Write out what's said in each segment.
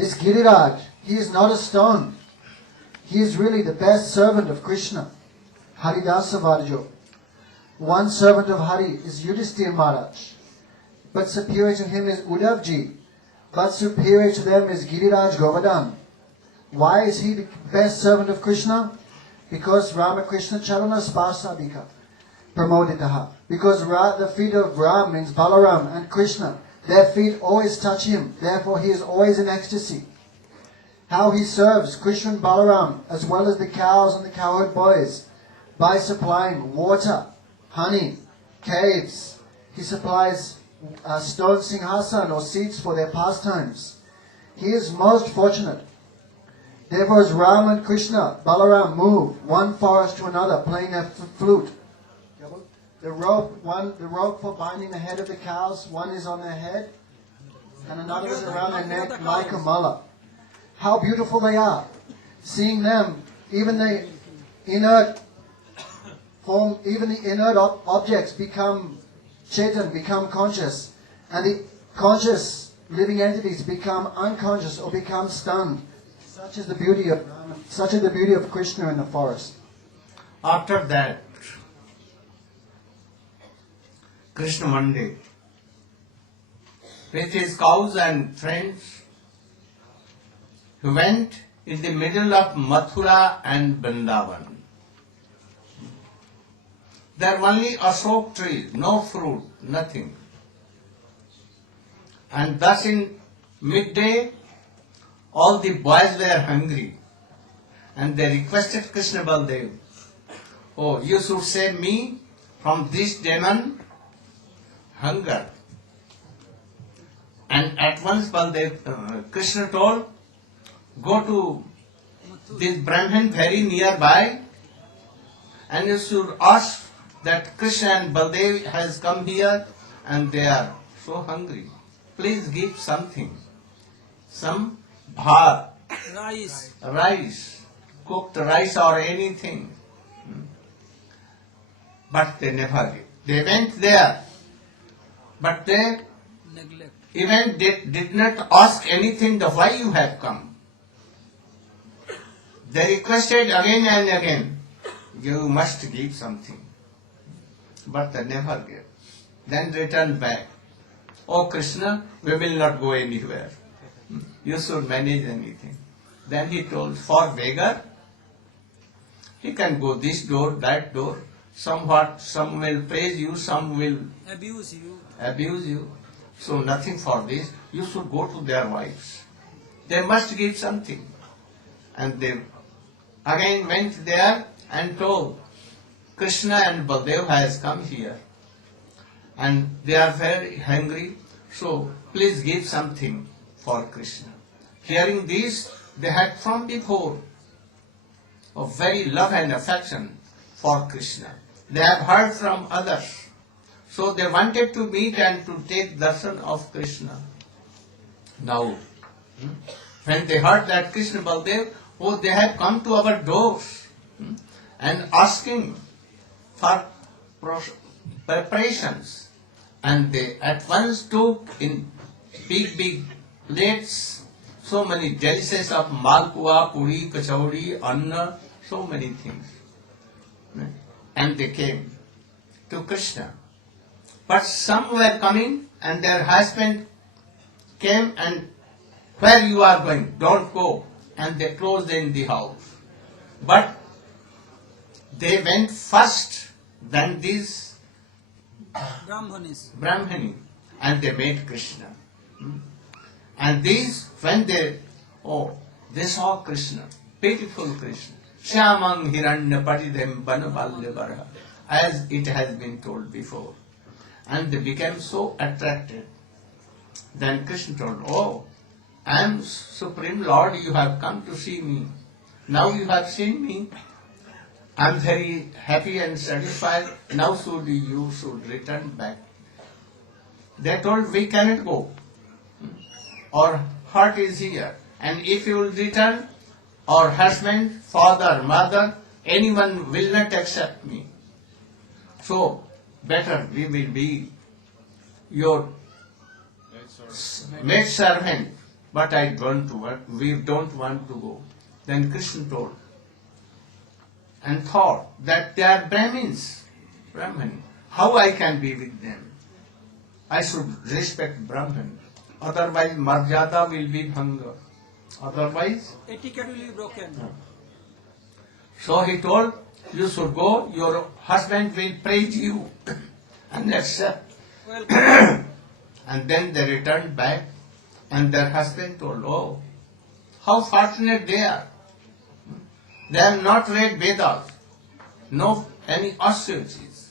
This Giriraj, he is not a stone. He is really the best servant of Krishna. Haridasa Varjo. One servant of Hari is Yudhisthira Maharaj. But superior to him is Uddhavji. But superior to them is Giriraj Govardhan. Why is he the best servant of Krishna? Because Ramakrishna Charana Spasadika Pramoditaha. Because the feet of Ram means Balaram and Krishna. Their feet always touch him. Therefore he is always in ecstasy. How he serves Krishna and Balaram as well as the cows and the cowherd boys by supplying water, honey, caves. He supplies stone singhasan or seats for their pastimes. He is most fortunate. Therefore as Ram and Krishna, Balaram move one forest to another playing a flute. The rope for binding the head of the cows, one is on their head and another is around their neck like a mala. How beautiful they are. Seeing them, even the inert objects become chetan, become conscious, and the conscious living entities become unconscious or become stunned. Such is the beauty of Krishna in the forest. After that, Krishna one day, with his cows and friends, he went in the middle of Mathura and Vrindavan. There were only ashok trees, no fruit, nothing. And thus in midday, all the boys were hungry. And they requested Krishna Baldev, "Oh, you should save me from this demon hunger." And at once Baldev, Krishna told, "Go to this Brahman very nearby and you should ask that Krishna and Baldev has come here and they are so hungry. Please give something, some bhat, rice, cooked rice or anything." But they never gave. They went there, but they even did not ask anything, the why you have come. They requested again and again, "You must give something." But they never gave. Then returned back. "Oh Krishna, we will not go anywhere. You should manage anything." Then he told, for beggar, he can go this door, that door. Some will praise you, some will abuse you. So nothing for this. You should go to their wives. They must give something. And they again went there and told, "Krishna and Baldev has come here and they are very hungry, so please give something for Krishna." Hearing this, they had from before a very love and affection for Krishna. They have heard from others, so they wanted to meet and to take darshan of Krishna. Now, when they heard that Krishna Baldev, oh, they have come to our doors and asking for preparations, and they at once took in big plates so many delicacies of malpua, puri, kachauri, anna, so many things. And they came to Krishna. But some were coming and their husband came and, "Where you are going? Don't go." And they closed in the house. But they went first than these Brahmani, and they met Krishna. And these, when they saw Krishna, pitiful Krishna, Shyamang Hiranya Paridhem Banabalyavara, as it has been told before. And they became so attracted. Then Krishna told, "Oh, I am Supreme Lord, you have come to see me. Now you have seen me. I am very happy and satisfied. Now you should return back." They told, "We cannot go. Our heart is here. And if you will return, our husband, father, mother, anyone will not accept me. So, better we will be your maid servant but we don't want to go. Then Krishna told and thought that they are Brahmin. How I can be with them? I should respect Brahmin. Otherwise, Marjada will be bhanga. Otherwise, etiquette will be broken. so he told, you should go, your husband will praise you and accept. Welcome. And then they returned back and their husband told, oh, how fortunate they are. They have not read Vedas, no any auspicities,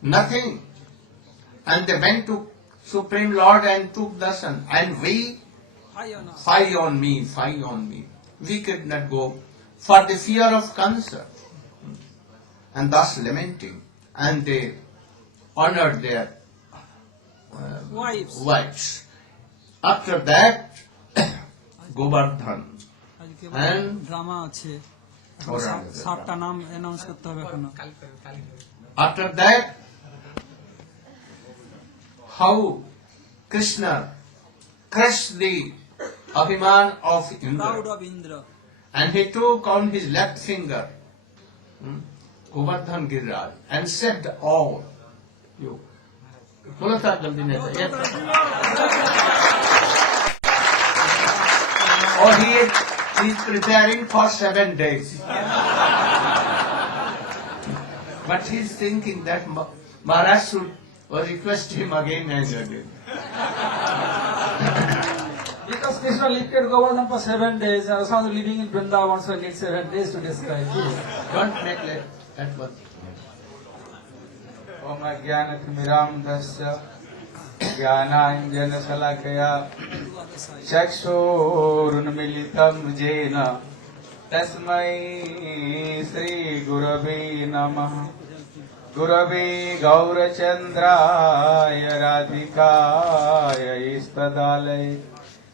nothing. And they went to Supreme Lord and took darshan. And we, High on us. fie on me. We could not go for the fear of cancer. And thus lamenting. And they honored their wives. After that, Govardhan. আজকে And drama আছে Alright. সাতটা নাম announce করতে হবে এখনো After that, how Krishna crushed the Abhiman of proud Indra. Of Indra And he took on his left finger Govardhan Giriraj and said all. You. बोलो था जल्दी नहीं था। Or he is preparing for 7 days. But he is thinking that Maharaj should request him again and again. Because Krishna lifted Govardhan for 7 days and also living in Vrindavan so needs 7 days to describe this. Don't make that one. ओम ज्ञानतिमिरान्धस्य ज्ञानाञ्जनशलाकया चक्षुरुन्मीलितं येन तस्मै श्रीगुरवे नमः। गुरवे गौरचन्द्राय राधिकाय इष्टदालये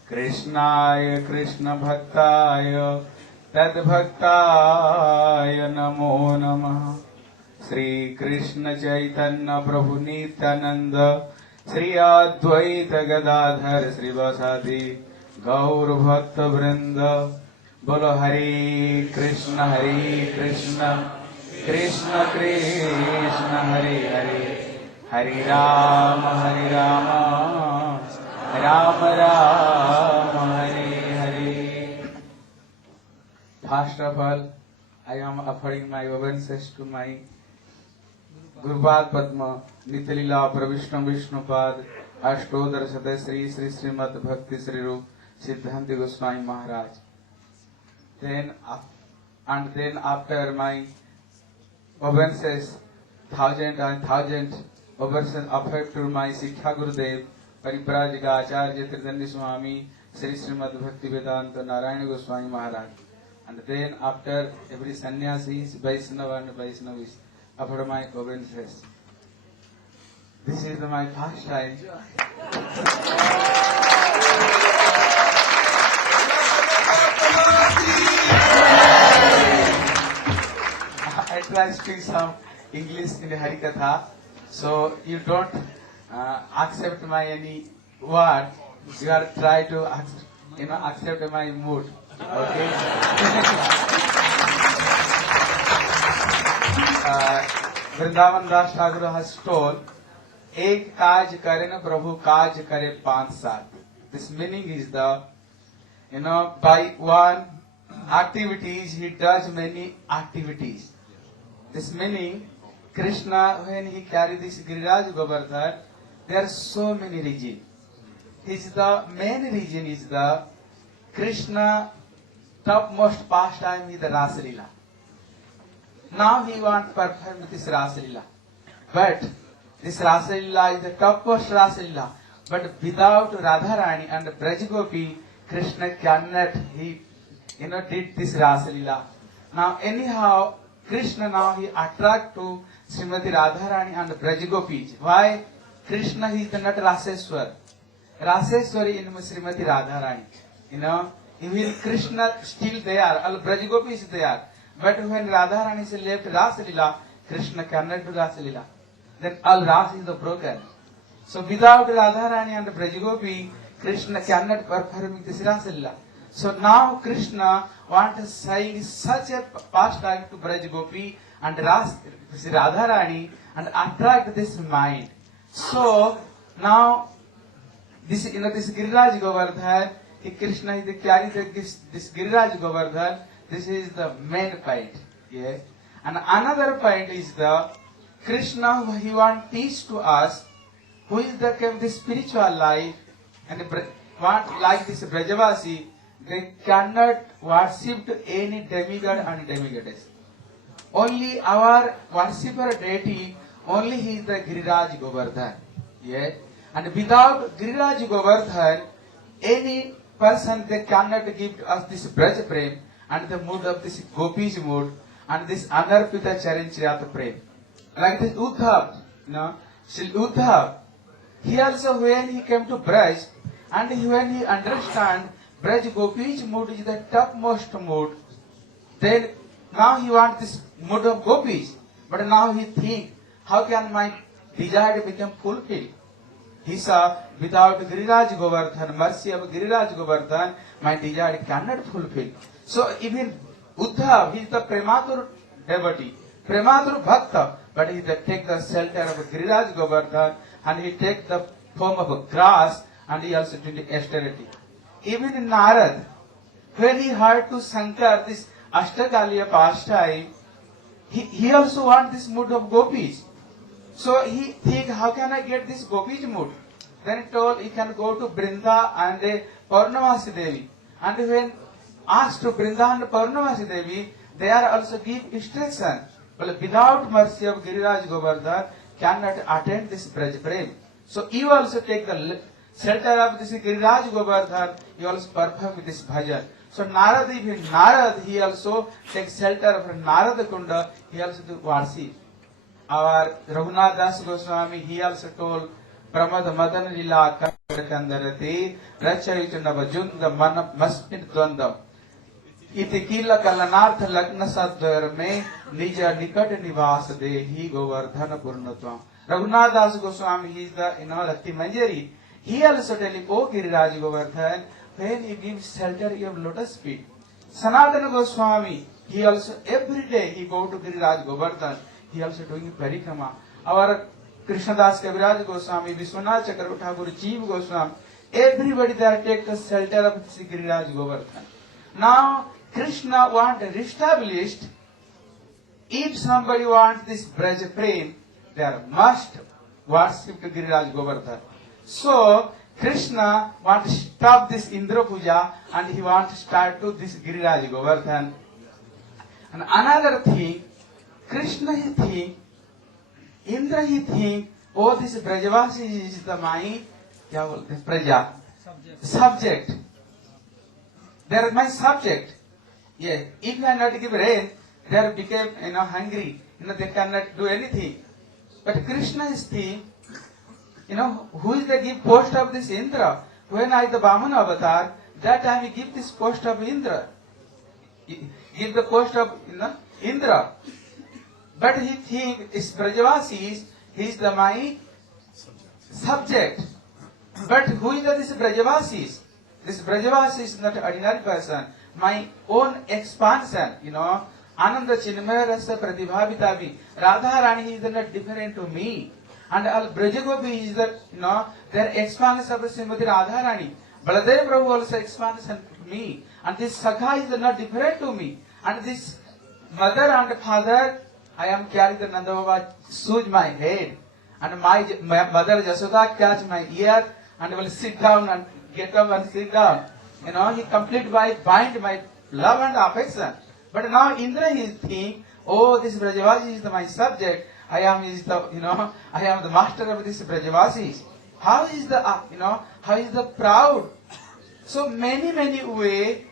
कृष्णाय कृष्णभक्ताय तद्भक्ताय नमो नमः। श्री कृष्ण चैतन्य प्रभु नित्यानंद श्री अद्वैत गदाधर श्रीवासादि गौर भक्त वृंद बोलो हरे Krishna Krishna Krishna Hare Hare Hare Ram Ram Ram Hare Hare. First of all, I am offering my obeisances to my Gurupad पद्म नित्यलीला प्रविष्णु विष्णुपाद अष्टोदर सदय श्री श्री श्रीमद भक्ति श्री रूप सिद्धांत गोस्वामी महाराज। Then after my obeisances, thousand obeisances offered to my Sikha Gurudev, Paribrajika Acharya Tridandi Swami, Sri Srimad Bhakti Vedanta Narayana Goswami Maharaj. And then after every sannyasis, Vaishnava and Vaishnavis, offer my obeisances. This is my first time. I try to speak some English in the Harikatha, so you don't accept my any word. You are try to accept my mood. Okay. Vrindavan Das Thakur has told, एक काज करे न प्रभु काज करे 5 साथ. This meaning is by one activities he does many activities. This meaning Krishna, when he carried this Giriraj Govardhan, there are so many reasons. The main reason is the Krishna topmost pastime is the Rasa Leela. Now he wants to perform this Rasa Leela. But this Rasa Leela is the topmost Rasa Leela. But without Radharani and Brajagopi, Krishna cannot, did this Rasa Leela. Now anyhow, Krishna now he attract to Srimati Radharani and Brajagopi. Why? Krishna is the not Raseswar. Raseswari in Srimati Radharani. Even Krishna still there, all Brajagopi is there. But when Radharani is left Rasa Leela, Krishna cannot do Rasa Leela. Then all Rasa is broken. So without Radharani and Brajagopi, Krishna cannot perform this Rasalila. So now Krishna wants to sing such a pastime to Braj Gopi and Radharani and attract this mind. So now this this Giriraj Govardhan, Krishna is carrying this Giriraj Govardhan. This is the main point. Yeah. And another point is the Krishna, he wants to teach to us who is the spiritual life and want like this Brajavasi, they cannot worship to any demigod and demigoddess. Only our worshipper deity, only he is the Giriraj Govardhan. Yeah. And without Giriraj Govardhan, any person they cannot give to us this Braj Prem and the mood of this Gopi's mood and this Anarpita Charanchirata Prem. Like this Uddhav, Shri Uddhav, he also when he came to Braj and when he understand Braj Gopi's mood is the topmost mood, then now he wants this mood of Gopis, but now he think, how can my desire become fulfilled? He saw, without Giriraj Govardhan, mercy of Giriraj Govardhan, my desire cannot fulfill. So even Uddhav, he is the Prematur devotee, Prematur Bhakta, but he take the shelter of Giriraj Govardhan and he take the form of grass and he also do the austerity. Even in Narad, when he heard to Shankar this Ashtakaliya pastime, he also want this mood of Gopis. So he think, how can I get this Gopis mood? Then he told he can go to Brinda and Purnamasi Devi. And when asked to Brinda and Purnamasi Devi, they are also give instruction. But without mercy of Giriraj Govardhan, cannot attend this Braj Prem. So you also take the shelter of this Giriraj Govardhan, you also perform this bhajan. So Narad, even Narad, he also takes shelter of Narad Kunda, he also do worship. Our Raghunath Das Goswami, he also told, Pramad Madan Lila Kandarati, Rachayitana Vajunda Mana Maspin Dwandam. Iti Kila Kalanartha Lagna Sadhar Me, Nija Nikat Nivas De, He Govardhana Purnatvam. Raghunath Das Goswami, he is the, Lakti Manjari. He also telling, O Giriraj Govardhan, when you give shelter, you have lotus feet. Sanatana Goswami, he also, every day he go to Giriraj Govardhan, he also doing parikrama. Our Krishnadas Kaviraj Goswami, Vishwanath Chakravarti Thakur, Jeev Goswami, everybody there take the shelter of Giriraj Govardhan. Now, Krishna want established, if somebody wants this Braj Prem, they must worship to Giriraj Govardhan. So, Krishna want to stop this Indra Puja and he want to start to this Giriraj Govardhan. And another thing, Krishna he think, Indra he think, oh this Brajavasi is the my, this Praja, subject. They are my subject. Yeah, if I not give rain, they became hungry. They cannot do anything. But Krishna is the, who is the give post of this Indra? When I the Vamana avatar, that time he give this post of Indra. Give the post of Indra. But he think is Brajavasi, he is the my subject. But who is this Brajavasi? This Brajavasi is not an ordinary person. My own expansion, Ananda Chinmaya Rasa Pratibhavitavi. Radharani is not different to me. And Al Brajagopi is that, their expansion of Srimati Radharani. Baladev Prabhu also expansion to me. And this Sakha is not different to me. And this mother and father, I am carrying the Nanda Baba, soothe my head. And my mother Jasoda catch my ear and will sit down and get up and sit down. He complete by bind my love and affection. But now Indra is think, oh, this Brajavasi is my subject. I am I am the master of this Brajavasi. How is the, how is the proud? So many way,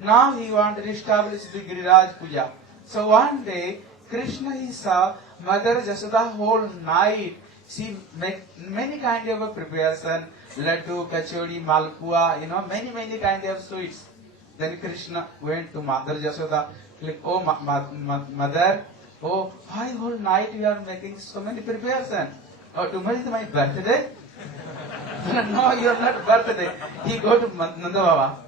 now he want to establish the Giriraj Puja. So one day, Krishna he saw Mother Jasoda whole night. She make many kind of a preparation, laddu, kachori, malpua, many kind of sweets. Then Krishna went to Mother Jasoda, like, oh mother, oh why whole night you are making so many preparation? Oh, tomorrow is my birthday. No, you are not birthday. He go to Nanda Baba.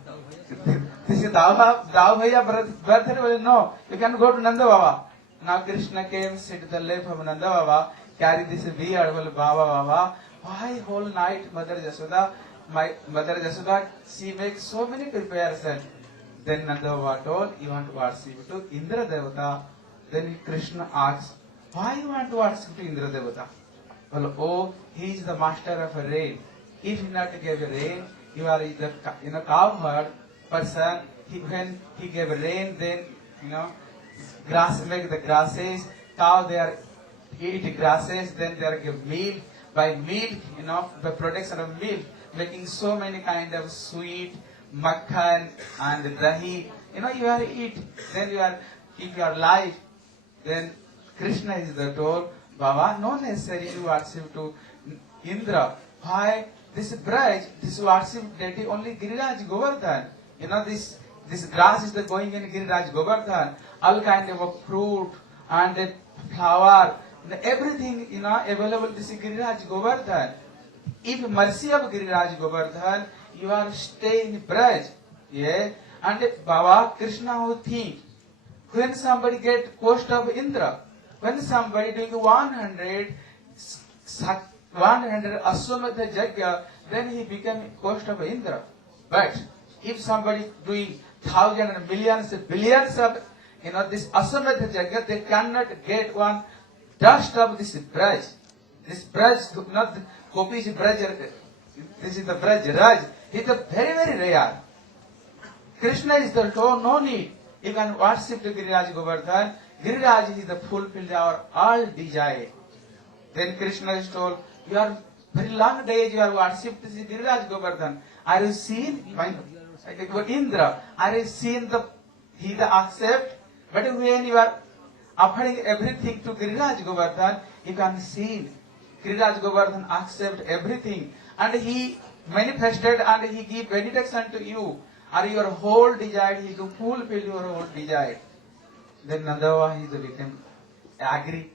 This is Davaya birthday. No, you can go to Nanda Baba. Now Krishna came, sit at the left of Nanda Baba, carry this beard, well, Baba Baba. Why whole night Mother Jasoda, my Mother Jasoda, she makes so many preparations. Then Nanda Baba told, you want to worship to Indra Devata. Then Krishna asks, why you want to worship to Indra Devata? Well, oh, he is the master of rain. If he not gave rain, you are the cowherd person. When he gave rain, then grass make the grasses. Cow they are eat grasses. Then they are give milk. By milk, the production of milk, making so many kind of sweet makhan and dahi. You are eat. Then you are keep your life. Then Krishna is the told, Baba, no necessary you worship to Indra. Why? This Braj, this worship deity only Giriraj Govardhan. This grass is the going in Giriraj Govardhan. All kind of fruit and the flower, everything available this is Giriraj Govardhan. If mercy of Giriraj Govardhan, you are stay in Braj. Yeah? And Baba Krishna who think, when somebody get cost of Indra, when somebody doing 100 Aswametha Yajna, then he became cost of Indra. But if somebody doing thousands and millions, billions of this Aswametha Yajna, they cannot get one dust of this Braj. This Braj, not Gopi's Braj, this is the Braj Raj. It's a very, very rare. Krishna is the no need. You can worship the Giriraj Govardhan. Giriraj is the fulfilled our all desire. Then Krishna is told, you are very long days you are worshipped this Giriraj Govardhan. Are you seen Indra? Are you seen he the accept? But when you are offering everything to Giriraj Govardhan, you can see Giriraj Govardhan accept everything, and he manifested and he give benediction to you. Are your whole desire, he to fulfill your whole desire. Then Nandava he became agree.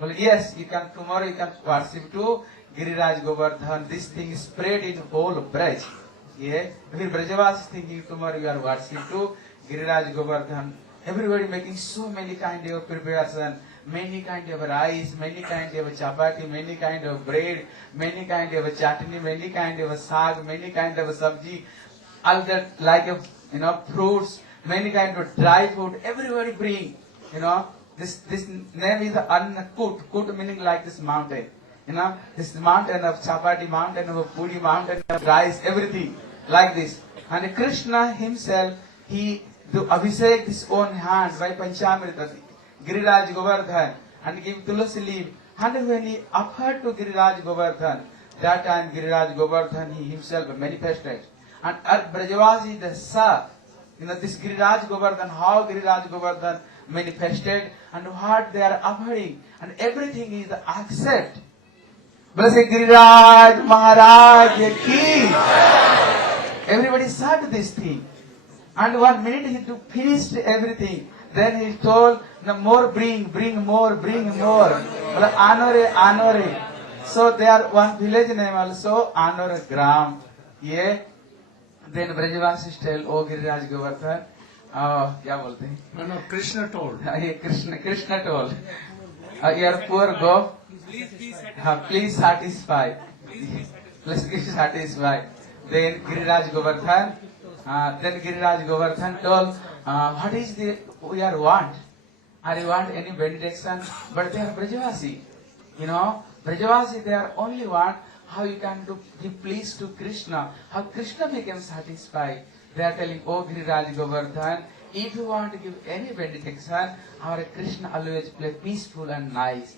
Well, yes, you can tomorrow you can worship to Giriraj Govardhan. This thing is spread in whole Braj. Yeah, if Brajavas thinking tomorrow you are worship to Giriraj Govardhan. Everybody making so many kind of preparation, many kind of rice, many kind of chapati, many kind of bread, many kind of chutney, many kind of saag, many kind of sabji. All that like fruits, many kind of dry food, everybody bring, this name is Annakut, Kut meaning like this mountain, this mountain of chapati, mountain of puri, mountain of rice, everything like this. And Krishna himself, he do abhishek his own hand by Panchamrita, Giriraj Govardhan, and give tulasi leaf. And when he offered to Giriraj Govardhan, that time Giriraj Govardhan, he himself manifested. And at Brajavasi the Sa, this Giriraj Govardhan, how Giriraj Govardhan manifested and what they are offering, and everything is accept. Blessed Giriraj Maharaj ki. Everybody said this thing. And 1 minute he finished everything. Then he told, no more bring more. Anore. So there one village name also, Anore Gram. Yeah. Then Brajavasis tell, oh Giriraj Govardhan, क्या बोलते हैं? No, Krishna told. Krishna told. Your poor go. Please satisfy. Please satisfy. Then Giriraj Govardhan told, what is the your want? Are you want any benediction? But they are Brajavasi. Brajavasi they are only want how you can give please to Krishna, how Krishna became satisfied. They are telling, oh Giriraj Govardhan, if you want to give any benediction, our Krishna always play peaceful and nice.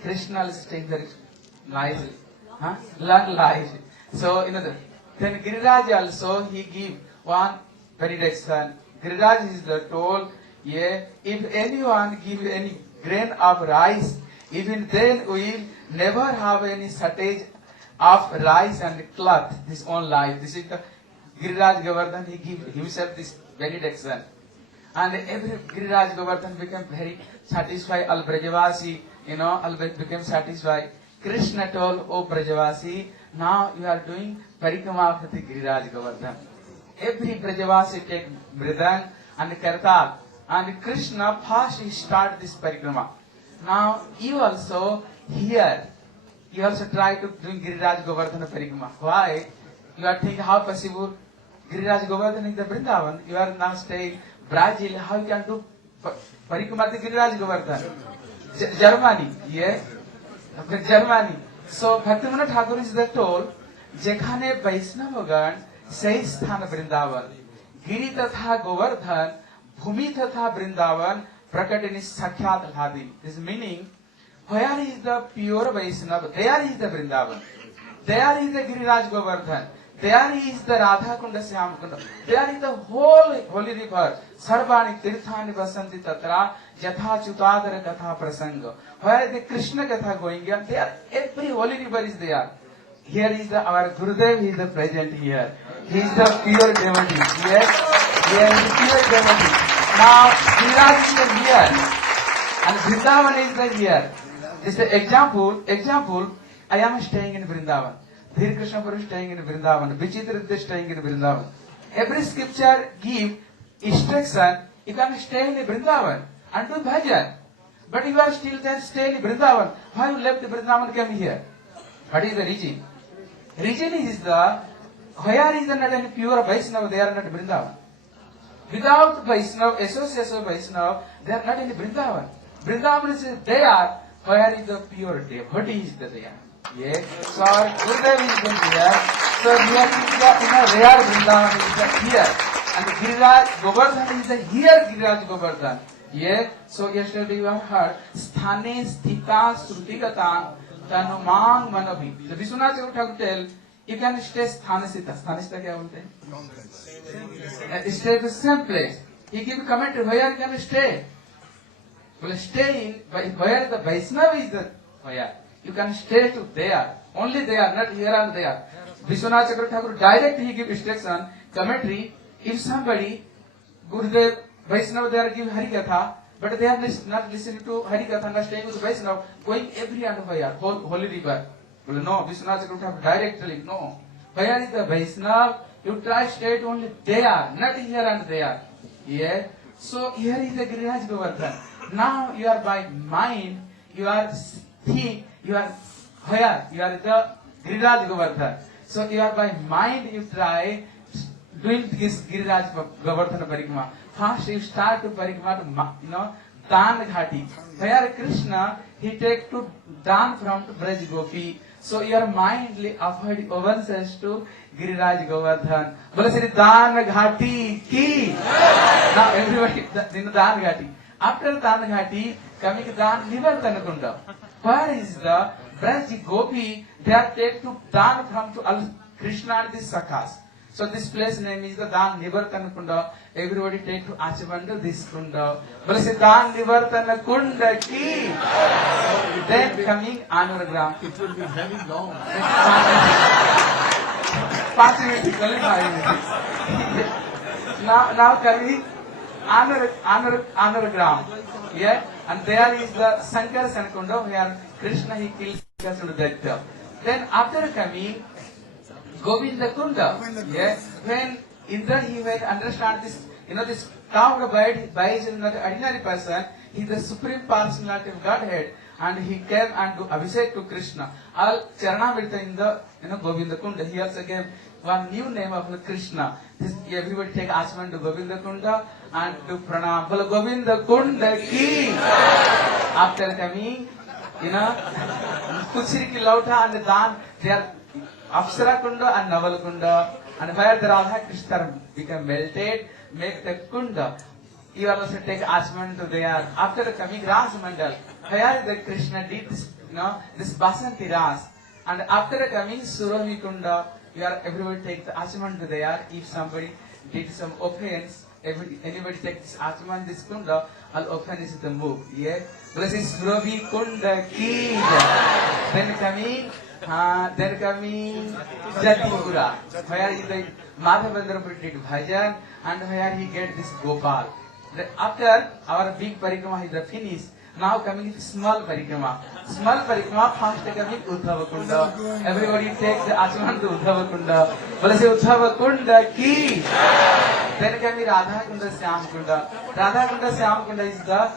Krishna is staying very nice, learn life. So then Giriraj also he give one benediction. Giriraj is the told, yeah, if anyone give any grain of rice, even then we will never have any shortage of rice and cloth, his own life. This is the Giriraj Govardhan, he give himself this benediction. And every Giriraj Govardhan became very satisfied. Al Brajavasi, all became satisfied. Krishna told, oh Brajavasi, Now you are doing Parikrama of the Giriraj Govardhan. Every Brajavasi take Mridang and Kartal. And Krishna first he start this Parikrama. Now you also here, you also try to do Giriraj Govardhan Parikrama. Why? You are thinking how possible Giriraj Govardhan in the Vrindavan. You are now staying Brazil. How you can do Parikrama to Giriraj Govardhan? Germany, yes, Germany. So Bhaktivinoda Thakur is the told, Jekhane Vaishnavagan Sai Sthana Vrindavan, Giri Tatha Govardhan, Bhumi Tatha Vrindavan, Prakatini Sakhyat Hadi. This meaning, where is the pure Vaishnava? There is the Vrindavan. There is the Giriraj Govardhan. There is the Radha Kunda Syam Kunda. There is the whole holy river. Sarvani Tirthani Vasanti Tatra Jatha Chutadara Katha Prasanga. Where the Krishna Katha going on, there every holy river is there. Here is the our Gurudev, he is the present here. He is the pure devotee. Yes, he is the pure devotee. Now Giriraj is the here. And Vrindavan is the here. This is the example, I am staying in Vrindavan. Dhir Krishna Prabhu is staying in Vrindavan. Vichitra is staying in Vrindavan. Every scripture give instruction, you can stay in Vrindavan and do bhajan. But you are still there, stay in Vrindavan. Why you left Vrindavan and came here? What is the reason? Reason is the, where is the not any pure Vaishnava, they are not Vrindavan. Without Vaishnava, association of Vaishnava, they are not in Vrindavan. Vrindavan is there, where is the pure devotee is there. Yes, so our Gurudev is here. So here is the rare Vrindavan is here. And Giriraj Govardhan is the here Giriraj Govardhan. Yes, so yesterday you have heard Sthane Sthita Srutigata Tanumang Manavi. The Vishwanath Thakur tell, you can stay Sthane Sthita. Sthane Sthita kya bolte hain? Stay the same place. He give commentary where you can stay. Well, stay in where the Vaishnava is the where. You can stay to there. Only there, not here and there. Vishwanath Chakravarti Thakur direct he give instruction, commentary. If somebody, Gurudev, Vaishnava, they are give Harikatha, but they are not listening to Harikatha, not staying with Vaishnava, going every and where, holy river. Well, no, Vishwanath Chakravarti Thakur directly, no. Where is the Vaishnava? You try stay to only there, not here and there. Yeah. So here is the Giriraj Govardhan. Now you are by mind, you are think, you are where? You are the Giriraj Govardhan. So you are by mind, you try doing this Giriraj Govardhan Parikrama. First you start to Parikrama to, Dan Ghati. Where Krishna, he take to Dan from to Braj Gopi. So your mindly avoid overseas to Giriraj Govardhan. Bola Shri Dan Ghati ki. Now everybody, Dan Ghati. After Dan Ghati, coming Dan Nivartana Kunda. Where is the Braj Gopi? They are take to Dan from to Krishna and this Sakhas. So this place name is the Dan Nivartana Kunda. Everybody take to Achavanda this Kunda. But say Dan Nivartana Kunda ki. Then coming Anuragram. It will be very long. 5 minutes, only 5 minutes. Now coming Anuragram. Yeah, and there is the Sankar Sanakunda where Krishna he kills Daitya. Then after coming Govinda Kunda, yeah, when Indra he will understand this, this cow by is not an ordinary person, he is the supreme personality of Godhead, and he came and do Abhishek to Krishna. All Charanamrita in the Govinda Kunda. He also gave one new name of Krishna. This, everybody take Ashman to Govinda Kunda and to Pranam. Bolo Govinda Kunda ki. After coming, Kuchiri ki Lauta and the Dan, they are Apsara Kunda and Naval Kunda. And where the Radha Krishna become melted, make the Kunda. You also take Ashman to there. After coming Ras Mandal, where the Krishna did this, this Basanti Ras. And after coming Surohi Kunda, you are everybody take the Ashman to there. If somebody did some offense, anybody take this Ashman, this Kunda, all offense is the move. Yeah. Blessing Surohi Kunda ki. Then coming Jatipura, where is the Madhavendra did bhajan and where he get this Gopal. After our big parikrama is finished, Now coming to small parikrama. Small parikrama first coming Uddhava Kunda. Everybody take the Achaman to Uddhava Kunda. But say Uddhava Kunda ki. Then coming Radha Kunda, Syam Kunda. Radha Kunda, Syam Kunda is the.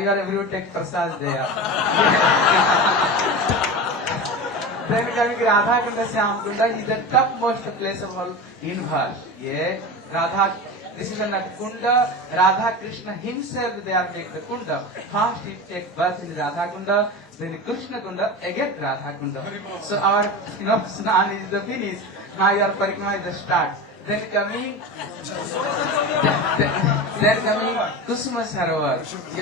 You are everybody take prasad there. Then coming Radha Kunda, Syam Kunda is the topmost place of all universe. Yeah, Radha. This is a Kunda. Radha Krishna himself they are make the Kunda. First he take birth in Radha Kunda, then Krishna Kunda, again Radha Kunda. So our Snan is the finish. Now your Parikrama is the start. Then coming Kusuma Sarovar,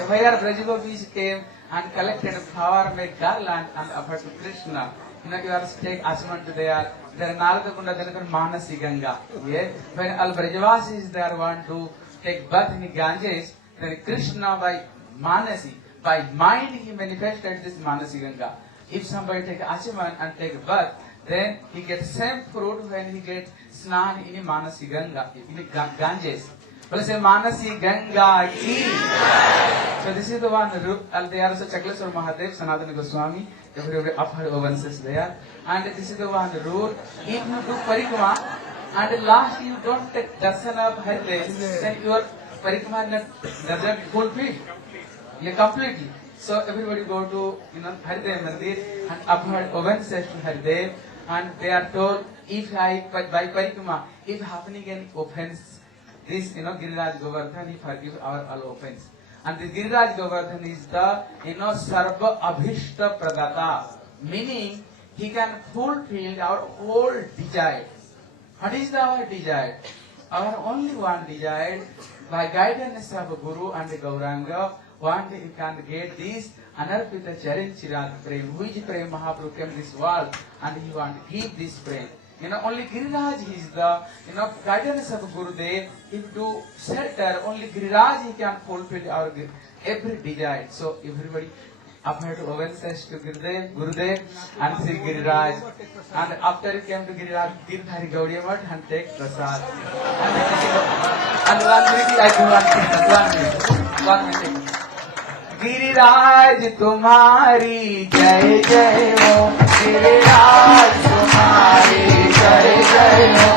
where Brajagopis came and collected flower, made garland and offered to Krishna. You have to take Asman to there. Then Narada Kunda, then Manasi Ganga. Yeah? When Al Brajavasis there want to take birth in Ganges, then Krishna by Manasi, by mind he manifested this Manasi Ganga. If somebody take Asman and take birth, then he gets same fruit when he gets Snan in Manasi Ganga, in Ganges. Well, say Manasi Ganga ki. So this is the one. They are also Chakleswar Mahadev, Sanatana Goswami. Everybody upper ovenses there. And this is the one rule. If you do Parikrama and last you don't take darshan of Haridev, then your Parikrama doesn't fulfill. You completely. So everybody go to Haridev Mandir and upper ovenses to Haridev, and they are told if I by Parikrama, if happening any offense, this Giriraj Govardhan, he forgives our all offense. And the Giriraj Govardhan is the Sarva Abhishta Pradata, meaning he can fulfill our whole desire. What is our desire? Our only one desire, by guidance of a Guru and the Gauranga, one day he can get this Anarpita Charan Chirag Prem, which Prem Mahaprabhu came this world and he want to give this Prem. Only Giriraj is the, guidance of Gurudev. If to shelter, only Giriraj he can fulfill our every desire. So everybody offered to obeisance to Gurudev and Sri Giriraj. And after he came to Giriraj, Girdhari Gaudiya Math and take prasad. And 1 minute I do 1 minute. Giriraj तुम्हारी जय जय हो, गिरिराज तुम्हारी जय जय हो,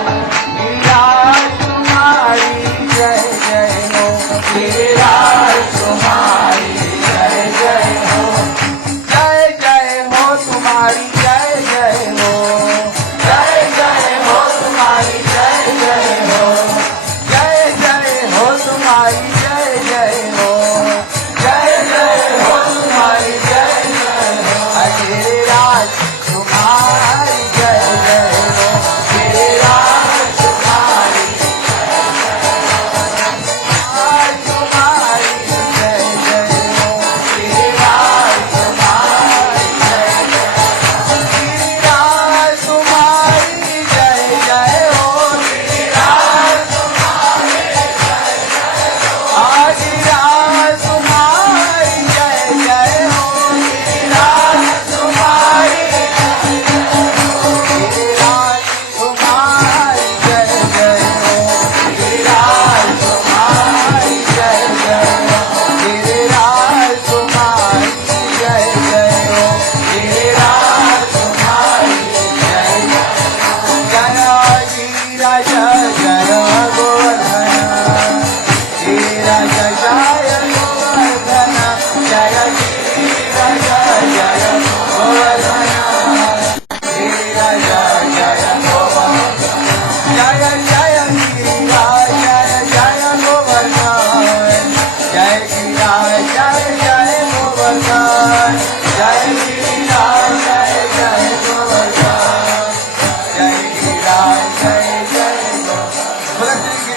गिरिराज तुम्हारी जय जय हो, गिरिराज तुम्हारी जय जय हो, जय जय हो तुम्हारी जय जय हो, जय जय हो तुम्हारी जय जय हो, जय जय हो तुम्हारी जय जय हो, Giriraj तुम्हारी जय जय हो, Giriraj तुम्हारी जय जय हो, Giriraj तुम्हारी जय जय हो, Giriraj तुम्हारी जय जय हो, Giriraj तुम्हारी जय जय हो, Giriraj तुम्हारी जय जय हो, Giriraj तुम्हारी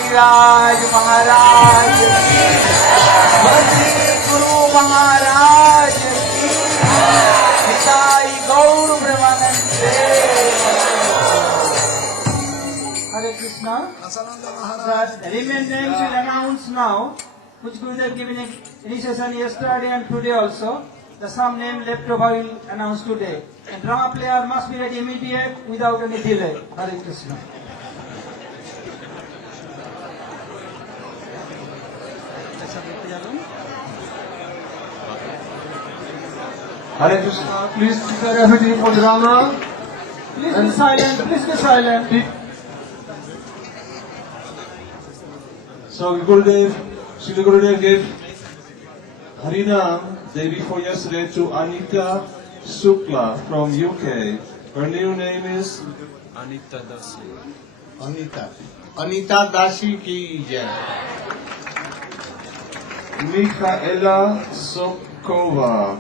Giriraj Maharaj ki, Bhakti Guru Maharaj ki, Nitai Gaur Premanande. Hare Krishna. The remaining names will announce now, which Gurudev given initiation yesterday and today also. The some name left over will announce today. And drama player must be ready immediate without any delay. Hare Krishna. Hare Krishna. Please prepare everything for drama. Please be silent, please be silent. So Gurudev, Srila Gurudev gave Harinam day before yesterday to Anita Shukla from UK. Her new name is Anita Dasi ki jai. Michaela Sokova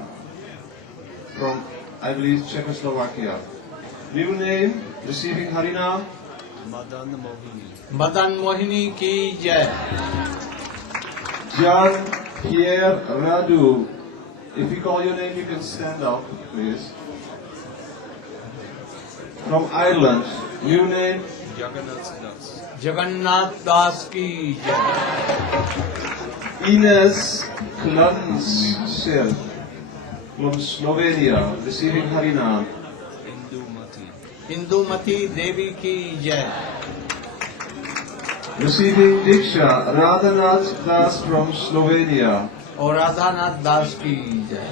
from, I believe, Czechoslovakia. New name, receiving Harinam, Madan Mohini ki jai. John Pierre Radu. If you call your name, you can stand up, please. From Ireland. New name, Jagannath Das ki jai. Ines Klansel from Slovenia, receiving Harinam. Indumati Devi ki jai. Receiving Diksha, Radhanath Das from Slovenia. और राधानाथ दास की जय.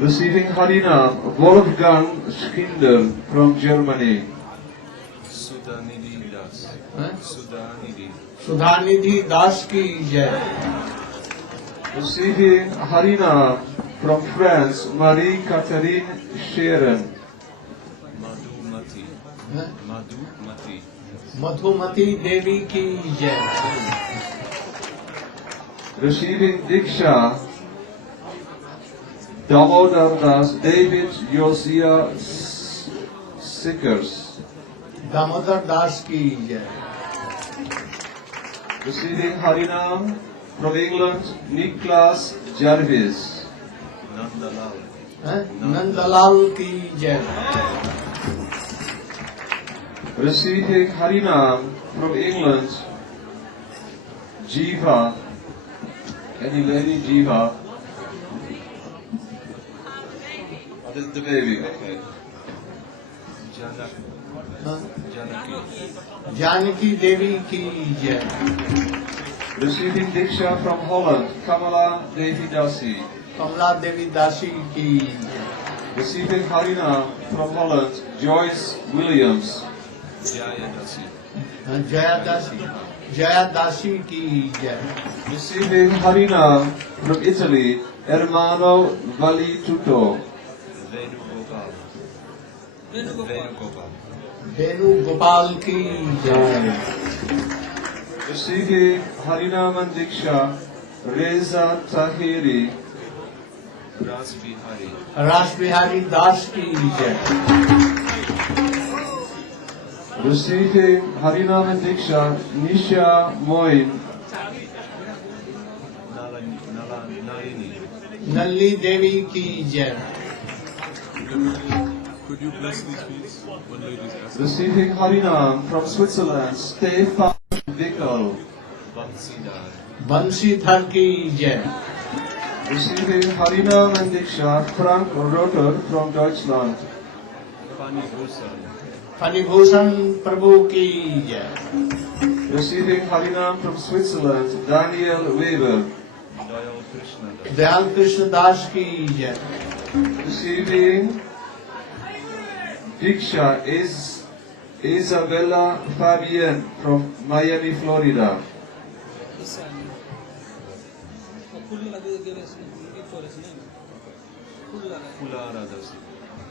Receiving Harinam, Wolfgang Schinder from Germany. Sudhanidhi दास की जय. Receiving Harinam from France, Marie-Catherine Scheren. Madhumati देवी की जय. Receiving Diksha, Damodar Das, David Josiah Sickers. Damodar Das की जय. Receiving Harinam from England, Niklas Jarvis. Nandlal की जय. Receiving Harinam from England, Jiva. Any lady, Jiva? This is the baby, okay. Janaki देवी की जय. Receiving Diksha from Holland, Kamala Devi Dasi. कमला देवी दासी की जय. Receiving Harinam from Holland, Joyce Williams. Jaya दासी की जय. Receiving Harinam from Italy, Ermano Valituto. Venu Gopal की जय. Receiving Harinam and Diksha, Reza Tahiri. रास बिहारी दास की जय. Receiving Harinam and Diksha, Nisha Moin. नल्ली देवी की जय. Receiving Harinam from Switzerland, Stefan Wickel. Bansidhar की जय. Receiving Harinam and Diksha, Frank Rotter from Deutschland. Phanibhushan प्रभु की जय. Receiving Harinam from Switzerland, Daniel Weber. Dayal Krishna दास की जय. Receiving Diksha is Isabella Fabienne from Miami, Florida.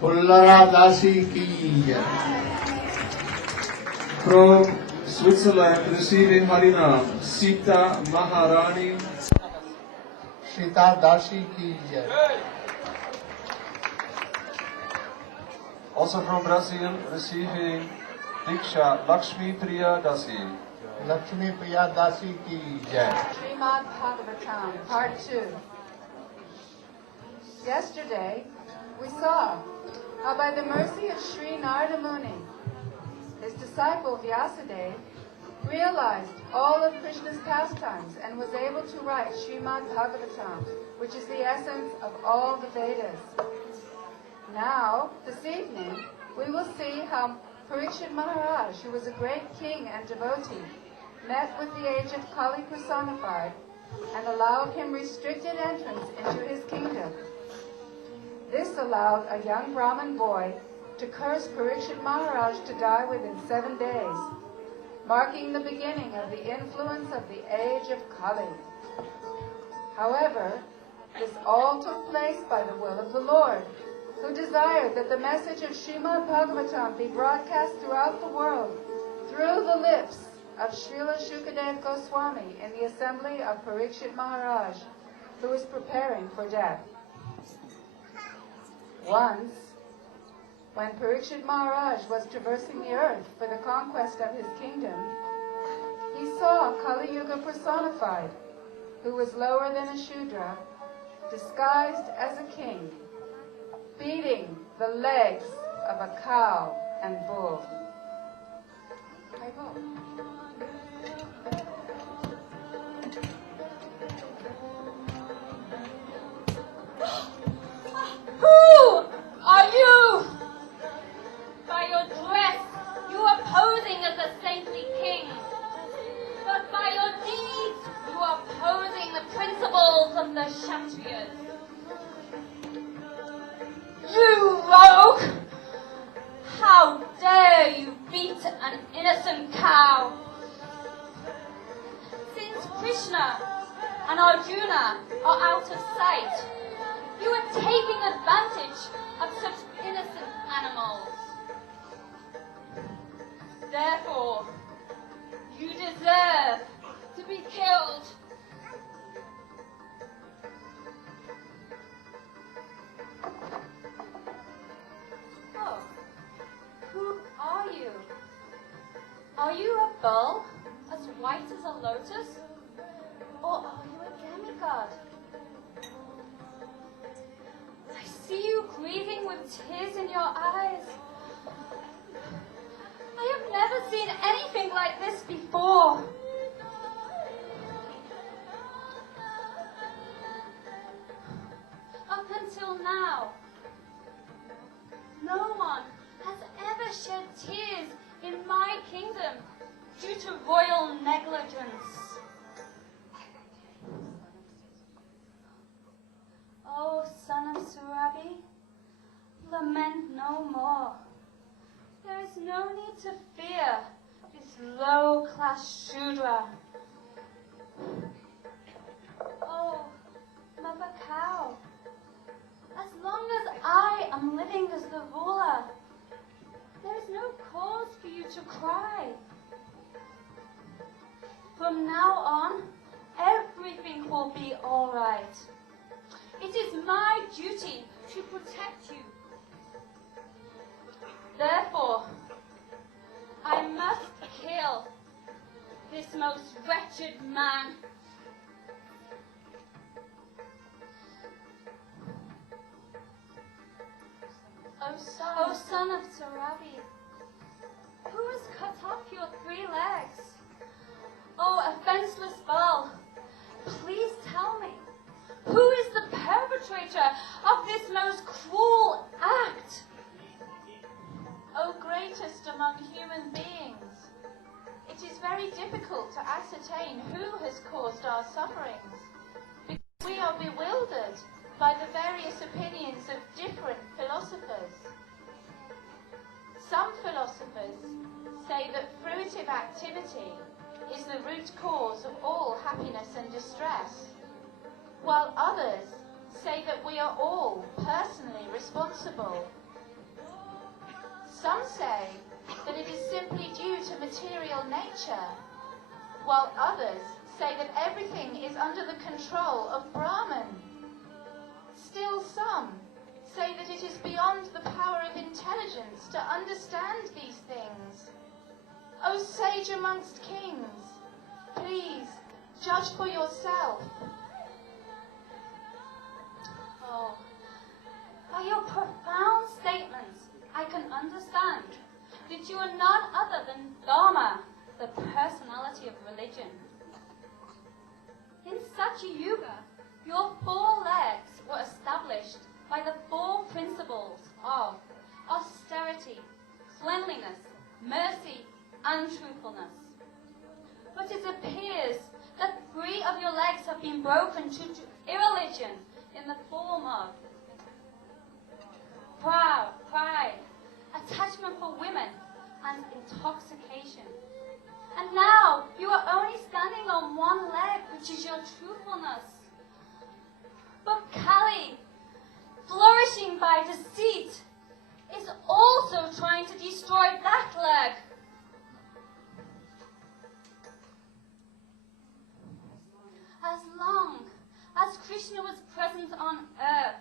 फुल्लरा दासी की जय. From Switzerland, receiving Harinam, Sita Maharani. Sita दासी की जय. Also from Brazil, receiving Diksha, Lakshmi Priya Dasi. Lakshmi प्रिया दासी की जय. Srimad Bhagavatam, Part 2. Yesterday, we saw how by the mercy of Sri Narada Muni, his disciple Vyasadeva realized all of Krishna's pastimes and was able to write Srimad Bhagavatam, which is the essence of all the Vedas. Now, this evening, we will see how Parikshit Maharaj, who was a great king and devotee, met with the aged Kali personified and allowed him restricted entrance into his kingdom. This allowed a young Brahmin boy to curse Parikshit Maharaj to die within 7 days, marking the beginning of the influence of the age of Kali. However, this all took place by the will of the Lord, who desired that the message of Srimad Bhagavatam be broadcast throughout the world through the lips of Srila Shukadev Goswami in the assembly of Parikshit Maharaj, who was preparing for death. Once, when Parikshit Maharaj was traversing the earth for the conquest of his kingdom, he saw Kali Yuga personified, who was lower than a Shudra, disguised as a king, beating the legs of a cow and bull. Who are you? By your dress, you are posing as a saintly king. But by your deeds, you are posing the principles of the Kshatriyas. You rogue! How dare you beat an innocent cow? Since Krishna and Arjuna are out of sight, you are taking advantage of such innocent animals. Therefore, you deserve to be killed. Oh, who are you? Are you a bull as white as a lotus? Or are you a demigod? I see you grieving with tears in your eyes. I have never seen anything like this before. Up until now, no one has ever shed tears in my kingdom due to royal negligence. O son of Surabi, lament no more. There is no need to fear this low-class Shudra. Oh, mother cow, as long as I am living as the ruler, there is no cause for you to cry. From now on, everything will be all right. It is my duty to protect you. Therefore, I must kill this most wretched man. O son of Sarabi, who has cut off your 3 legs? O offenseless bull, please tell me, who is the perpetrator of this most cruel act? O greatest among human beings, it is very difficult to ascertain who has caused our sufferings, because we are bewildered by the various opinions of different philosophers. Some philosophers say that fruitive activity is the root cause of all happiness and distress, while others say that we are all personally responsible. Some say that it is simply due to material nature, while others say that everything is under the control of Brahman. Still some say that it is beyond the power of intelligence to understand these things. O sage amongst kings, please judge for yourself. Oh, by your profound statements, I can understand that you are none other than Dharma, the personality of religion. In such a yuga, your 4 legs were established by the 4 principles of austerity, cleanliness, mercy, and truthfulness. But it appears that 3 of your legs have been broken to irreligion in the form of pride, attachment for women, and intoxication. And now you are only standing on one leg, which is your truthfulness. But Kali, flourishing by deceit, is also trying to destroy that leg. As long as Krishna was present on earth,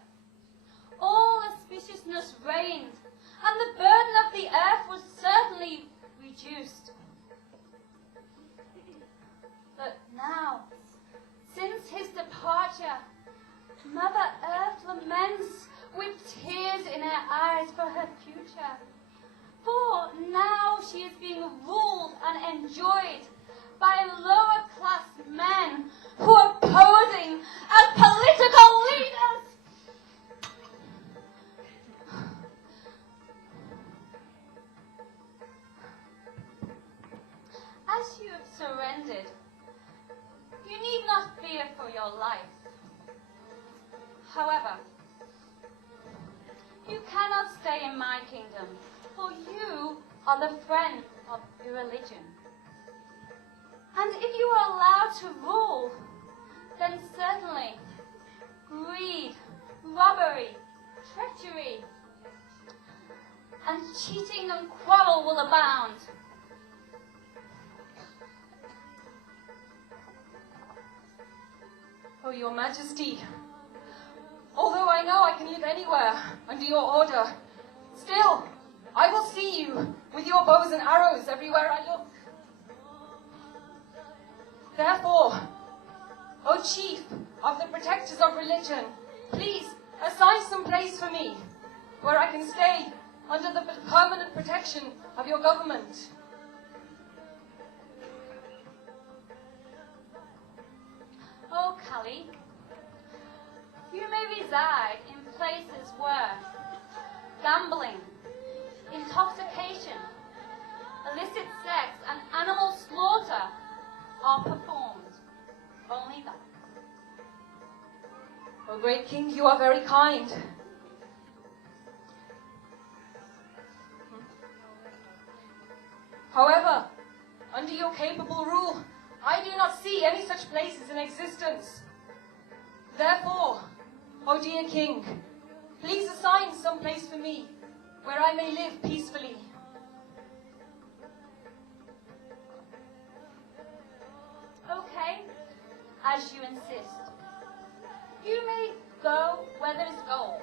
all auspiciousness reigned, and the burden of the earth was certainly reduced. But now, since his departure, Mother Earth laments with tears in her eyes for her future. For now she is being ruled and enjoyed by lower class men who are posing as political leaders. As you have surrendered, you need not fear for your life. However, you cannot stay in my kingdom, for you are the friend of irreligion. And if you are allowed to rule, then certainly greed, robbery, treachery, and cheating and quarrel will abound. Oh, Your Majesty, although I know I can live anywhere under your order, still, I will see you with your bows and arrows everywhere I look. Therefore, O Chief of the Protectors of Religion, please assign some place for me where I can stay under the permanent protection of your government. Oh, Kali, you may reside in places where gambling, intoxication, illicit sex, and animal slaughter are performed. Only that. O great king, you are very kind. However, under your capable rule, I do not see any such places in existence. Therefore, O dear king, please assign some place for me where I may live peacefully. Okay, as you insist. You may go where there is gold.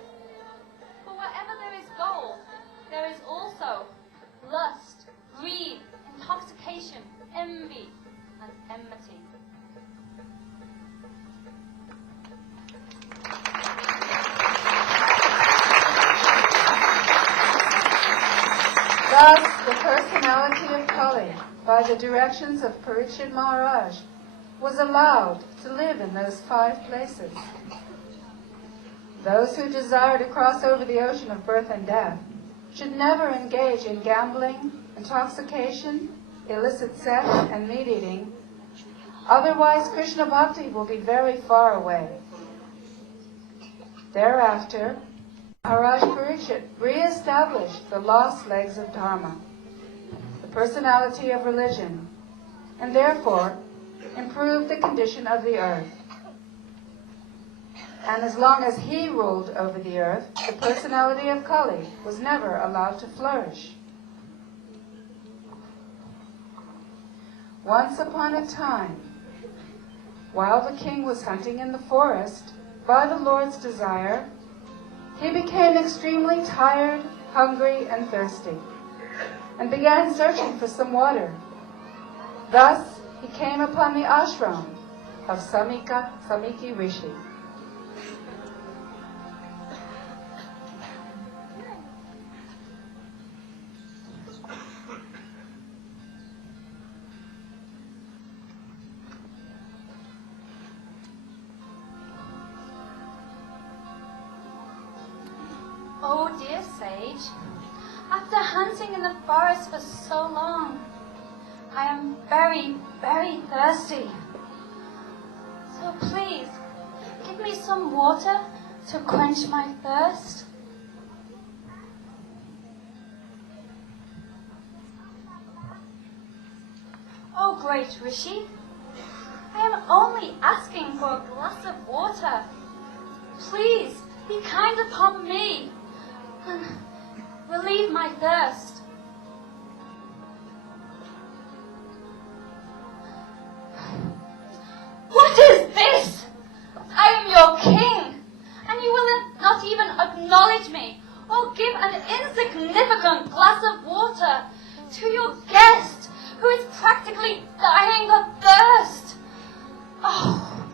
For wherever there is gold, there is also lust, greed, intoxication, envy, and enmity. Thus, the personality of Kali, by the directions of Parikshit Maharaj, was allowed to live in those 5 places. Those who desire to cross over the ocean of birth and death should never engage in gambling, intoxication, illicit sex, and meat eating. Otherwise, Krishna Bhakti will be very far away. Thereafter, Maharaj Parikshit re-established the lost legs of Dharma, the personality of religion, and therefore improved the condition of the earth. And as long as he ruled over the earth, the personality of Kali was never allowed to flourish. Once upon a time, while the king was hunting in the forest, by the Lord's desire, he became extremely tired, hungry, and thirsty, and began searching for some water. Thus, he came upon the ashram of Samiki Rishi. Oh, dear sage, after hunting in the forest for so long, I am very, very thirsty. please, give me some water to quench my thirst. Oh, great Rishi, I am only asking for a glass of water. Please, be kind upon me and relieve my thirst. What is this? I am your king, and you will not even acknowledge me or give an insignificant glass of water to your guest who is practically dying of thirst. Oh,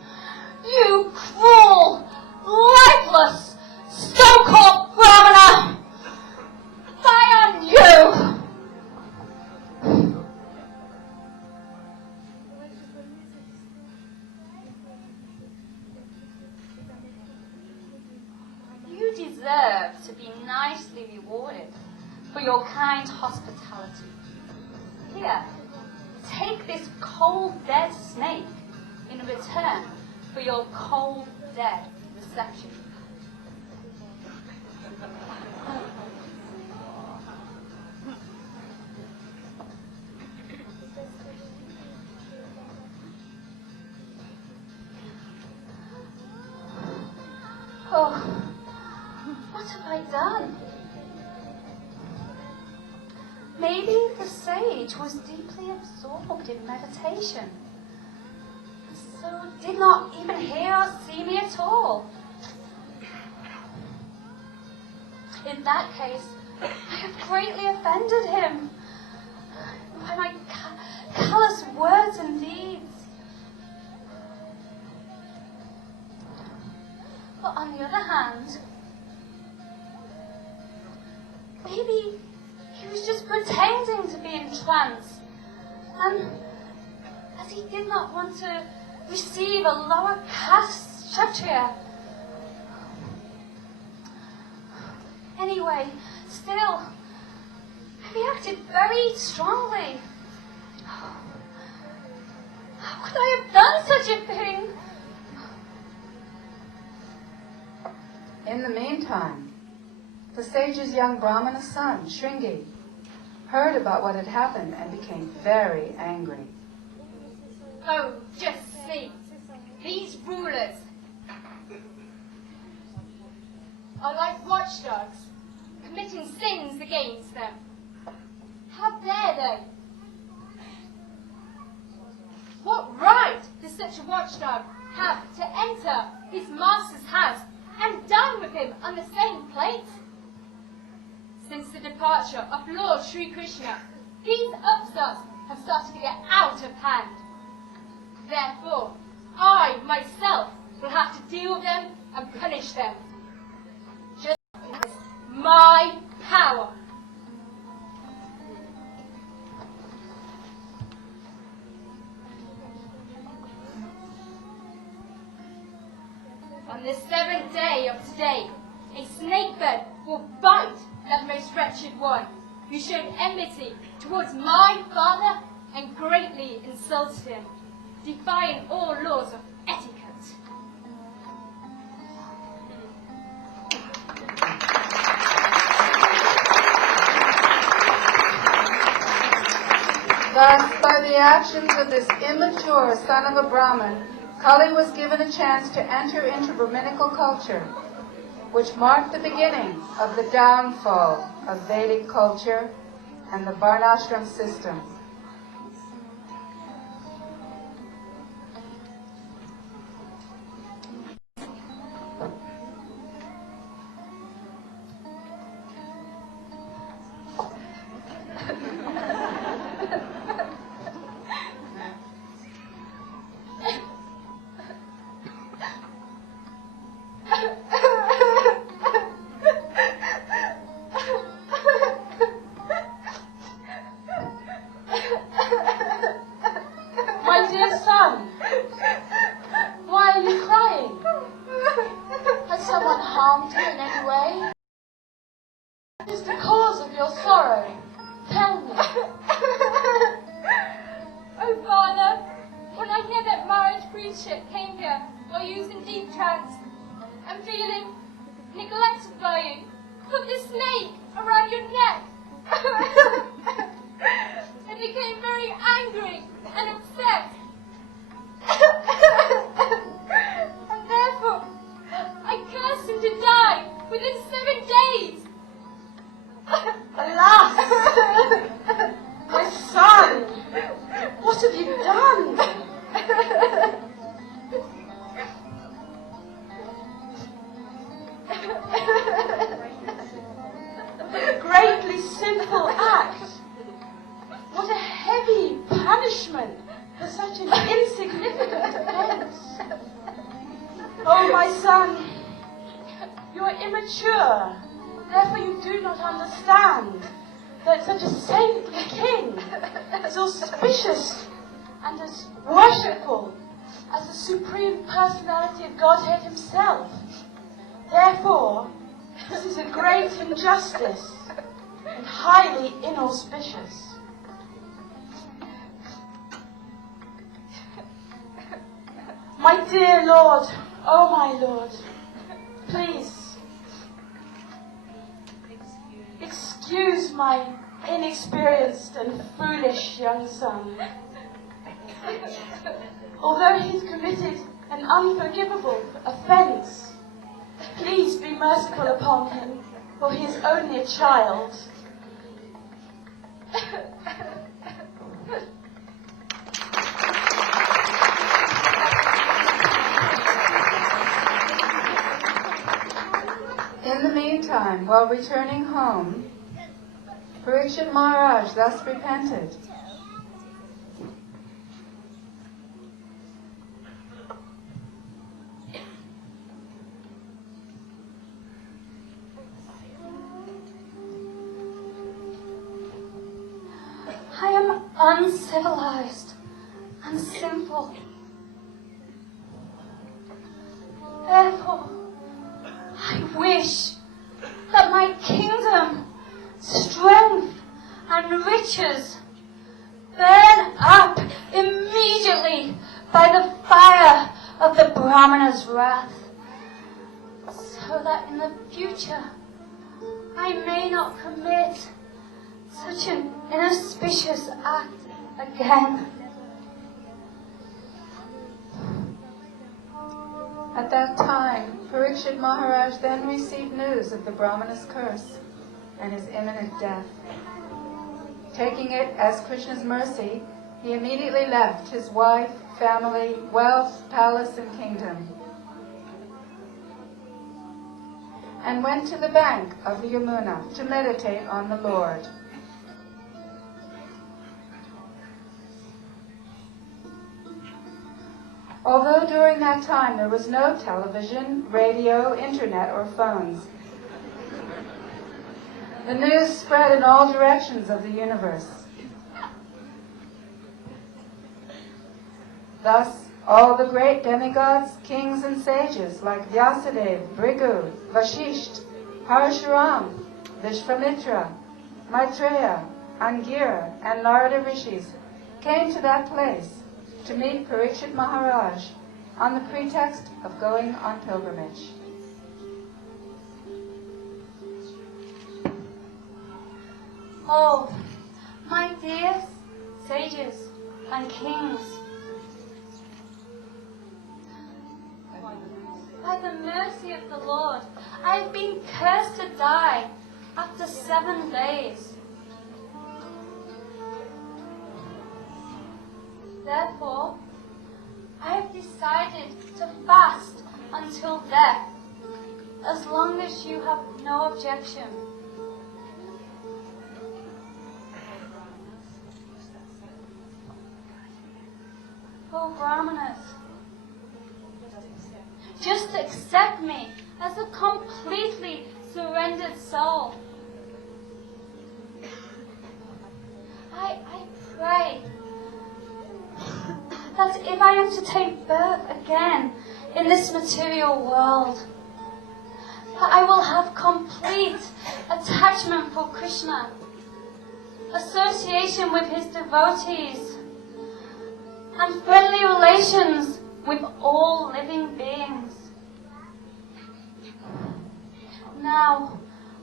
you cruel, lifeless, so-called Brahmana! Fie on you! You deserve to be nicely rewarded for your kind hospitality. Here, take this cold, dead snake in return for your cold, dead reception. Oh, what have I done? Maybe the sage was deeply absorbed in meditation, so did not even hear or see me at all. In that case, I have greatly offended him by my callous words and deeds. But on the other hand, maybe he was just pretending to be in trance, and as he did not want to receive a lower caste Kshatriya. Anyway, still, he acted very strongly. How could I have done such a thing? In the meantime, the sage's young Brahmana son, Shringi, heard about what had happened and became very angry. Oh, just see. These rulers are like watchdogs, committing sins against them. How dare they? What right does such a watchdog have to enter his master's house and dine with him on the same plate? Since the departure of Lord Sri Krishna, these upstarts have started to get out of hand. Therefore, I myself will have to deal with them and punish them. Just as my power. On the seventh day of today, a snakebird will bite that most wretched one who showed enmity towards my father and greatly insulted him, defying all laws of etiquette. Thus, by the actions of this immature son of a Brahmin, Kali was given a chance to enter into Brahminical culture, which marked the beginning of the downfall of Vedic culture and the Varnashram system. My dear son, why are you crying? Has someone harmed you in any way? What is the cause of your sorrow? Tell me. Oh, Father, when I hear that Maharaj Parikshit came here or using deep trance, and feeling neglected by you, put this snake around your neck. I became very angry and upset. And therefore, I cursed him to die within 7 days. Alas! My son! What have you done? Greatly sinful act! What a heavy punishment for such an insignificant offense! Oh, my son, you are immature, therefore you do not understand that such a saintly king, as auspicious and as worshipful as the supreme personality of Godhead himself. Therefore, this is a great injustice and highly inauspicious. My dear Lord, oh my Lord, please excuse my inexperienced and foolish young son. Although he's committed an unforgivable offense, please be merciful upon him, for he is only a child. In the meantime, while returning home, Parikshit Maharaj thus repented. I am uncivilized and sinful. Therefore, I wish that my kingdom, strength, and riches burn up immediately by the fire of the Brahmana's wrath, so that in the future I may not commit such an inauspicious act again. At that time, Parikshit Maharaj then received news of the Brahmana's curse and his imminent death. Taking it as Krishna's mercy, he immediately left his wife, family, wealth, palace, and kingdom, and went to the bank of the Yamuna to meditate on the Lord. Although during that time there was no television, radio, internet, or phones, the news spread in all directions of the universe. Thus, all the great demigods, kings, and sages like Vyasadeva, Bhrigu, Vashisht, Parashuram, Vishvamitra, Maitreya, Angira, and Narada Rishis came to that place to meet Parikshit Maharaj on the pretext of going on pilgrimage. Oh, my dear sages and kings, by the mercy of the Lord, I have been cursed to die after 7 days. Therefore, I have decided to fast until death, as long as you have no objection. Oh, Brahmanas, just accept me as a completely surrendered soul. I pray that if I am to take birth again in this material world, that I will have complete attachment for Krishna, association with his devotees, and friendly relations with all living beings. Now,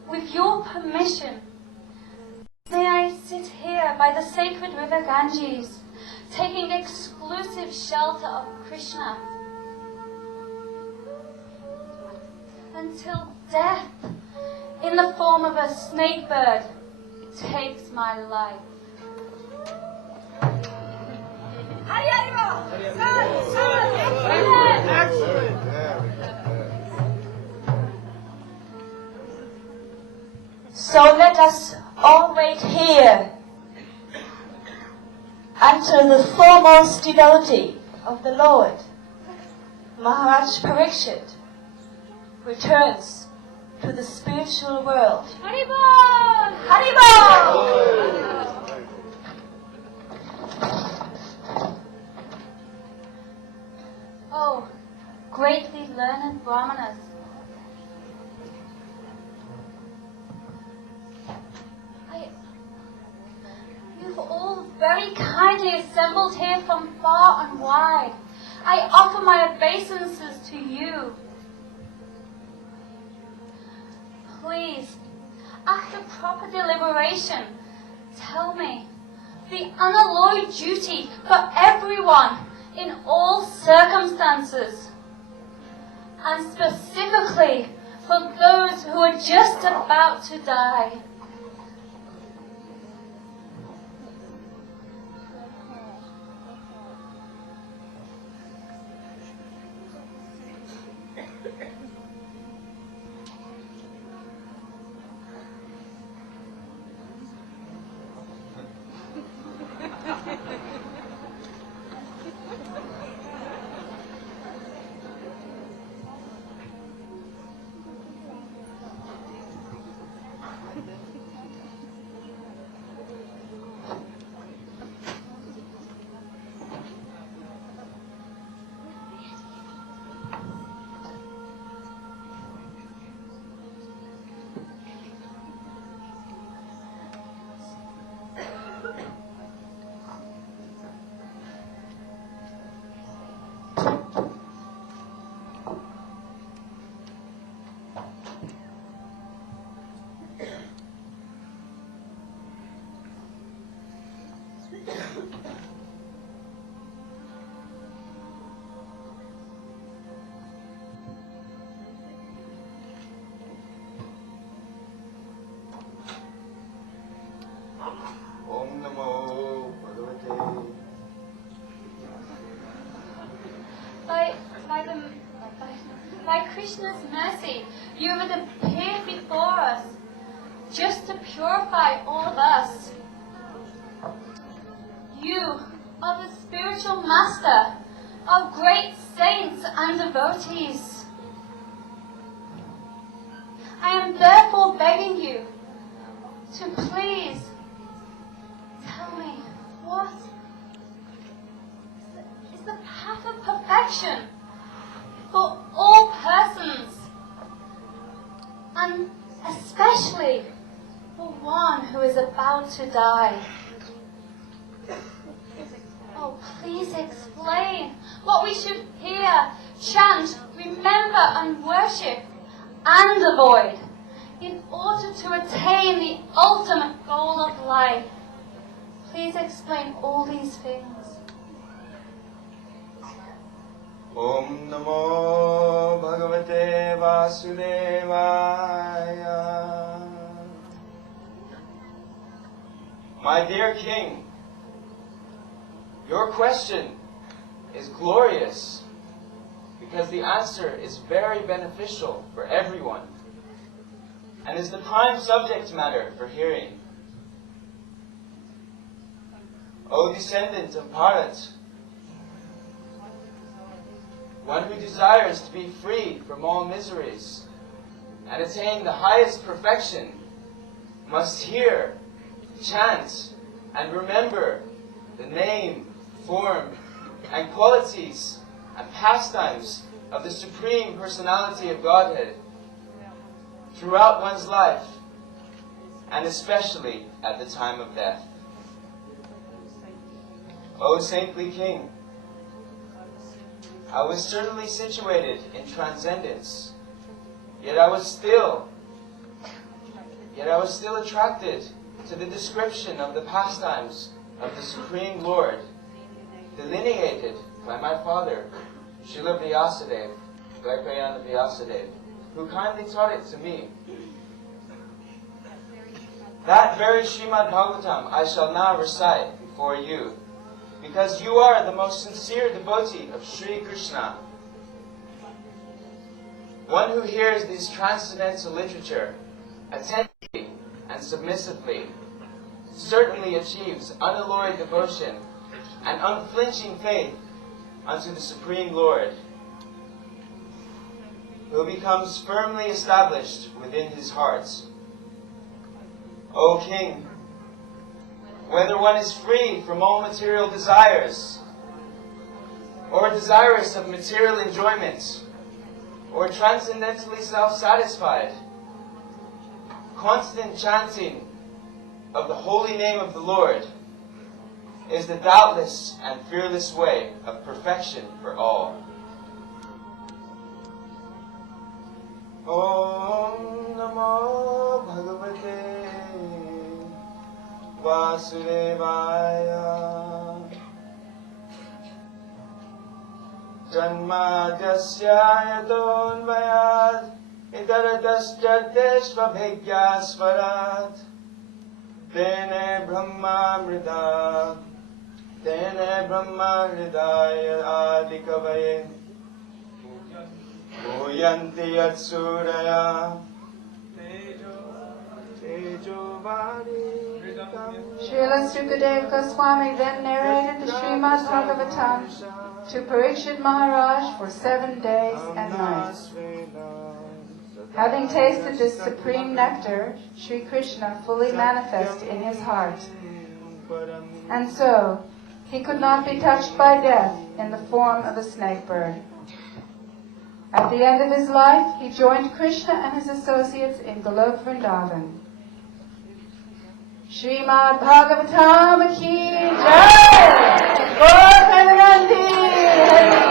with your permission, may I sit here by the sacred river Ganges, taking exclusive shelter of Krishna, until death, in the form of a snake bird, takes my life. So let us all wait here until the foremost devotee of the Lord, Maharaj Parikshit, returns to the spiritual world. Haribol! Haribol! Oh, greatly learned Brahmanas, you've all very kindly assembled here from far and wide. I offer my obeisances to you. Please, after proper deliberation, tell me the unalloyed duty for everyone in all circumstances, and specifically for those who are just about to die. Om Namo Bhagavate. By Krishna's mercy, you have appeared before us, just to purify all of us. You are the spiritual master of great saints and devotees. I am therefore begging you to please tell me what is the path of perfection for all persons, and especially for one who is about to die. Oh, please explain what we should hear, chant, remember and worship and avoid in order to attain the ultimate goal of life. Please explain all these things. Om Namo Bhagavate Vasudevaya. My dear King, your question is glorious because the answer is very beneficial for everyone and is the prime subject matter for hearing. O descendant of Bharat, one who desires to be freed from all miseries and attain the highest perfection must hear, chant, and remember the name, form, and qualities and pastimes of the Supreme Personality of Godhead throughout one's life, and especially at the time of death. O saintly King, I was certainly situated in transcendence, yet I was still attracted to the description of the pastimes of the Supreme Lord, delineated by my father, Srila Vyasadeva, Vaipayana Vyasadeva, who kindly taught it to me. That very Srimad Bhagavatam I shall now recite before you, because you are the most sincere devotee of Sri Krishna. One who hears this transcendental literature attentively and submissively certainly achieves unalloyed devotion and unflinching faith unto the Supreme Lord, who becomes firmly established within his heart. O King, whether one is free from all material desires, or desirous of material enjoyment, or transcendentally self-satisfied, constant chanting of the holy name of the Lord is the doubtless and fearless way of perfection for all. Om Namo Bhagavate Vasudevaya Janmadhyasya Yatonvayad Idarataschaddeshvabhigyasvarat Tene Brahma Hridaya Adikavaye Muyanti Yatsuraya Srila Sukadeva Goswami then narrated the Srimad Bhagavatam to Parikshit Maharaj for 7 days and nights. Having tasted this supreme nectar, Sri Krishna fully manifested in his heart. And so, he could not be touched by death in the form of a snake bird. At the end of his life, he joined Krishna and his associates in Golok Vrindavan. Srimad Bhagavatam ki jai! Gaur Premanandi Hari